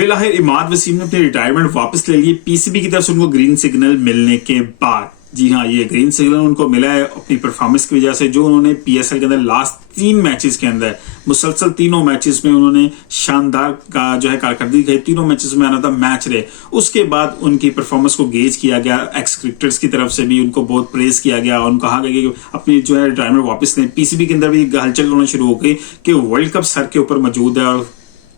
फिलहाल इमाद वसीम ने अपनी रिटायरमेंट वापस ले ली पीसीबी की तरफ से उनको ग्रीन सिग्नल मिलने के बाद। जी हाँ, ये ग्रीन सिग्नल उनको मिला है अपनी परफॉर्मेंस की वजह से, जो उन्होंने पीएसएल के अंदर लास्ट 3 मैचेस के अंदर मुसलसल तीनों मैचेस में उन्होंने शानदार का जो है कारकर्दगी दिखाई, तीनों मैचेस में आना था मैच रहे। उसके बाद उनकी परफॉर्मेंस को गेज किया गया, एक्स क्रिकेटर्स की तरफ से भी उनको बहुत प्रेज किया गया और उनको कहा गया कि अपनी जो है रिटायरमेंट वापस लें। पीसीबी के अंदर भी हलचल होना शुरू हो गई कि वर्ल्ड कप सर के ऊपर मौजूद है और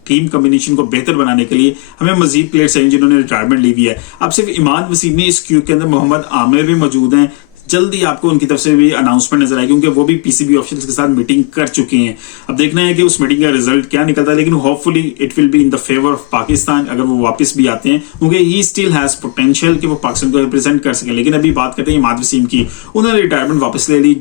टीम कॉम्बिनेशन को बेहतर बनाने के लिए हमें मजीद प्लेयर्स चाहिए जिन्होंने रिटायरमेंट ली हुई है। अब सिर्फ इमाद वसीम नहीं, इस क्यू के अंदर मोहम्मद आमिर भी मौजूद हैं। जल्दी आपको उनकी तरफ से भी अनाउंसमेंट नजर आएगी क्योंकि वो भी पीसीबी ऑफिशियल्स के साथ मीटिंग कर चुके हैं। अब देखना है कि उस मीटिंग का रिजल्ट क्या निकलता है, लेकिन hopefully it will be in the favour of Pakistan अगर वो वापस भी आते हैं, क्योंकि ही स्टिल हैज पोटेंशियल कि वो पाकिस्तान को रिप्रेजेंट कर सके। लेकिन अभी बात करते हैं इमाद वसीम की, उन्होंने रिटायरमेंट वापस ले ली।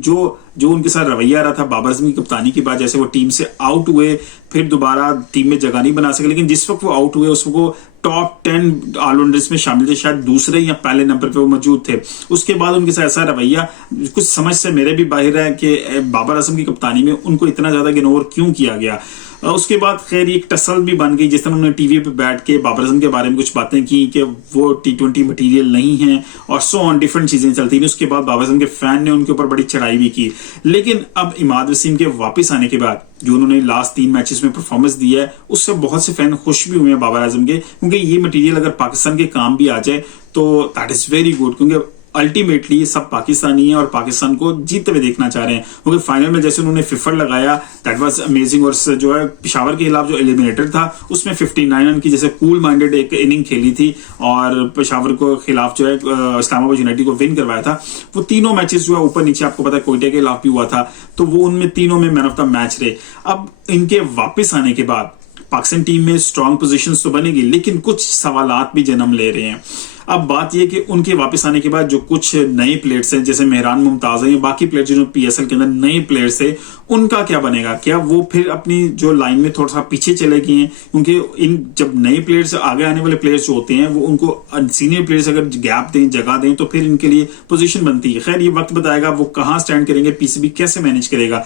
जो उनके साथ रवैया रहा था बाबर आजम की कप्तानी के बाद, जैसे वो टीम से आउट हुए, फिर दोबारा टीम में जगह नहीं बना सके, लेकिन जिस वक्त वो आउट हुए उस वक्त वो टॉप 10 ऑलराउंडर्स में शामिल थे, शायद दूसरे या पहले नंबर पे वो मौजूद थे। उसके बाद उनके साथ ऐसा रवैया कुछ समझ से मेरे भी बाहर है कि बाबर आजम की कप्तानी में उनको इतना ज्यादा इग्नोर क्यों किया गया। उसके बाद खैर एक टसल भी बन गई, जिस तरह उन्होंने टीवी पे बैठ के बाबर आजम के बारे में कुछ बातें की कि वो T20 मटेरियल नहीं है और सो ऑन डिफरेंट चीजें चलती हैं। उसके बाद बाबर आजम के फैन ने उनके ऊपर बड़ी चढ़ाई भी की। लेकिन अब इमाद वसीम के वापस आने के बाद जो उन्होंने लास्ट 3 मैचेस में परफॉर्मेंस दी है, उससे बहुत से फैन खुश भी हुए हैं बाबर आजम के, क्योंकि ये मटेरियल अगर पाकिस्तान के काम भी आ जाए तो दैट इज वेरी गुड, क्योंकि अल्टीमेटली सब पाकिस्तानी है और पाकिस्तान को जीतते हुए देखना चाह रहे हैं। क्योंकि फाइनल में जैसे उन्होंने फिफर लगाया दैट वाज अमेजिंग, और जो है पेशावर के खिलाफ जो एलिमिनेटर था उसमें 59 रन की जैसे कूल माइंडेड एक इनिंग खेली थी और पेशावर को खिलाफ जो है इस्लामाबाद यूनाइटेड को विन करवाया था। वो तीनों मैचेस जो है ऊपर नीचे आपको पता है कोयटे के खिलाफ भी हुआ था, तो वो उनमें तीनों में मैन ऑफ द मैच रहे। अब इनके वापस आने के बाद पाकिस्तान टीम में स्ट्रॉन्ग पोजीशंस तो बनेगी, लेकिन कुछ सवालात भी जन्म ले रहे हैं। अब बात यह कि उनके वापस आने के बाद जो कुछ नए प्लेयर्स हैं जैसे मेहरान मुमताज हैं या बाकी प्लेयर जो पीएसएल के अंदर नए प्लेयर्स थे, उनका क्या बनेगा? क्या वो फिर अपनी जो लाइन में थोड़ा सा पीछे चले गए हैं? क्योंकि इन जब नए प्लेयर्स आगे आने वाले प्लेयर्स जो होते हैं वो उनको सीनियर प्लेयर्स अगर गैप दें, जगह दें, तो फिर इनके लिए पोजीशन बनती है। खैर ये वक्त बताएगा वो कहां स्टैंड करेंगे, पीसीबी कैसे मैनेज करेगा।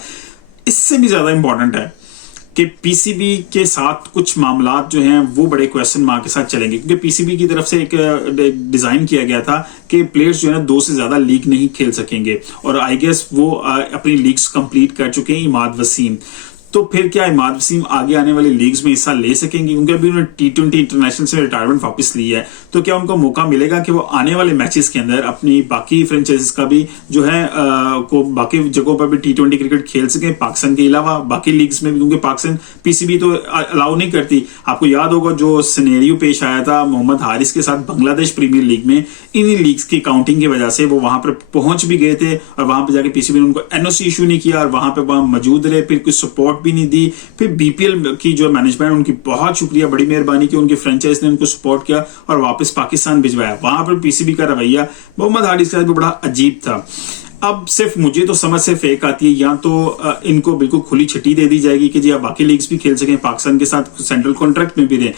इससे भी ज्यादा इंपॉर्टेंट है कि पीसीबी के साथ कुछ मामलात जो हैं वो बड़े क्वेश्चन मार्क के साथ चलेंगे, क्योंकि पीसीबी की तरफ से एक डिजाइन किया गया था कि प्लेयर्स जो है 2 से ज्यादा लीग नहीं खेल सकेंगे, और आई गेस वो अपनी लीग्स कंप्लीट कर चुके हैं इमाद वसीम। तो फिर क्या इमाद वसीम आगे आने वाली लीग्स में हिस्सा ले सकेंगे? क्योंकि अभी उन्होंने T20 इंटरनेशनल से रिटायरमेंट वापस ली है, तो क्या उनको मौका मिलेगा कि वो आने वाले मैचेस के अंदर अपनी बाकी फ्रेंचाइजीज का भी जो है को बाकी जगहों पर भी T20 क्रिकेट खेल सके पाकिस्तान के अलावा बाकी लीग्स में भी, क्योंकि पाकिस्तान पीसीबी तो अलाउ नहीं करती। आपको याद होगा जो सिनेरियो पेश आया था मोहम्मद हारिस के साथ बांग्लादेश प्रीमियर लीग में, इन्हीं लीग्स की काउंटिंग की वजह से वो वहां पर पहुंच भी गए थे और वहां पर जाके पीसीबी ने उनको एनओसी इशू नहीं किया और वहां पर मौजूद रहे, फिर कुछ सपोर्ट भी नहीं दी। फिर बीपीएल की जो मैनेजमेंट, उनकी बहुत शुक्रिया, बड़ी मेहरबानी की, उनकी फ्रेंचाइज ने उनको सपोर्ट किया और वापस पाकिस्तान भिजवाया। वहां पर पीसीबी का रवैया मोहम्मद हारिस के साथ भी बड़ा अजीब था। अब सिर्फ मुझे तो समझ से फेक आती है, या तो इनको बिल्कुल खुली छुट्टी दे दी जाएगी कि जी आप बाकी लीग्स भी खेल सकें, पाकिस्तान के साथ सेंट्रल कॉन्ट्रैक्ट में भी रहे,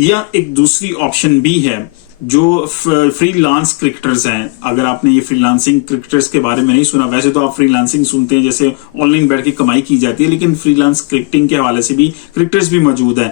या एक दूसरी ऑप्शन भी है जो फ्रीलांस क्रिकेटर्स हैं। अगर आपने ये फ्रीलांसिंग क्रिकेटर्स के बारे में नहीं सुना, वैसे तो आप फ्रीलांसिंग सुनते हैं जैसे ऑनलाइन बैठ के कमाई की जाती है, लेकिन फ्रीलांस क्रिकेटिंग के हवाले से भी क्रिकेटर्स भी मौजूद हैं।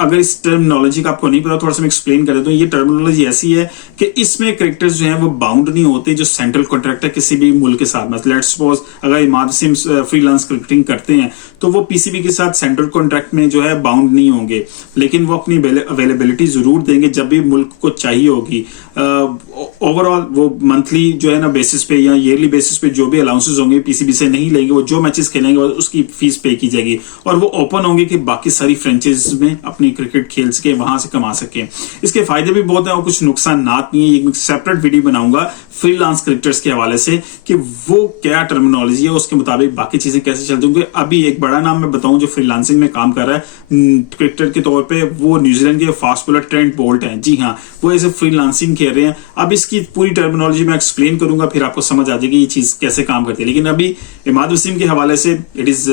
अगर इस टर्मिनोलॉजी का आपको नहीं पता, थोड़ा सा मैं एक्सप्लेन कर देता हूँ। ये टर्मिनोलॉजी ऐसी है कि इसमें क्रिकेटर्स जो है वो बाउंड नहीं होते जो सेंट्रल कॉन्ट्रैक्ट है किसी भी मुल्क के साथ। मतलब लेट्स सपोज अगर इमाद वसीम फ्रीलांस क्रिकेटिंग करते हैं तो वो पीसीबी के साथ सेंट्रल कॉन्ट्रैक्ट में जो है बाउंड नहीं होंगे, लेकिन वो अपनी अवेलेबिलिटी जरूर देंगे जब भी मुल्क को चाहिए होगी। ओवरऑल वो मंथली जो है ना बेसिस पे या ईयरली बेसिस पे जो भी अलाउंसेस होंगे पीसीबी से नहीं लेंगे, वो जो मैचेस खेलेंगे उसकी फीस पे की जाएगी, और वो ओपन होंगे कि बाकी सारी फ्रेंचाइज में अपनी क्रिकेट खेल सके, वहां से कमा सके। इसके फायदे भी बहुत है और कुछ नुकसान नहीं है। एक सेपरेट वीडियो बनाऊंगा फ्रीलांस क्रिकेटर्स के हवाले से कि वो क्या टर्मिनोलॉजी है, उसके मुताबिक बाकी चीजें कैसे चलती होंगी। अभी एक बड़ा नाम मैं बताऊं जो फ्रीलांसिंग में काम कर रहा है क्रिकेटर के तौर पे, वो न्यूजीलैंड के फास्ट बॉलर ट्रेंट बोल्ट हैं। जी हाँ, वो ऐसे फ्रीलांसिंग कर रहे हैं। अब इसकी पूरी टर्मिनोलॉजी मैं एक्सप्लेन करूंगा, फिर आपको समझ आ जाएगी ये चीज कैसे काम करती है। लेकिन अभी इमाद वसीम के हवाले से it is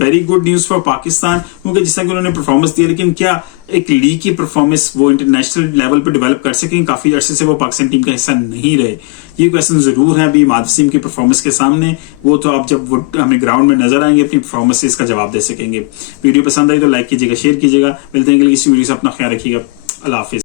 very good news for Pakistan, क्योंकि जिस तरह की उन्होंने परफॉर्मेंस दी, लेकिन क्या एक लीग की परफॉर्मेंस वो इंटरनेशनल लेवल पे डेवलप कर सकें। काफी अरसे से वो पाकिस्तान टीम का हिस्सा नहीं रहे। ये क्वेश्चन जरूर है अभी माद वसीम की परफॉर्मेंस के सामने। वो तो आप जब वो हमें ग्राउंड में नजर आएंगे अपनी परफॉर्मेंस से इसका जवाब दे सकेंगे। वीडियो पसंद आई तो लाइक कीजिएगा, शेयर कीजिएगा। मिलते हैं अगली किसी वीडियो से। अपना ख्याल रखिएगा। अल्लाह हाफिज।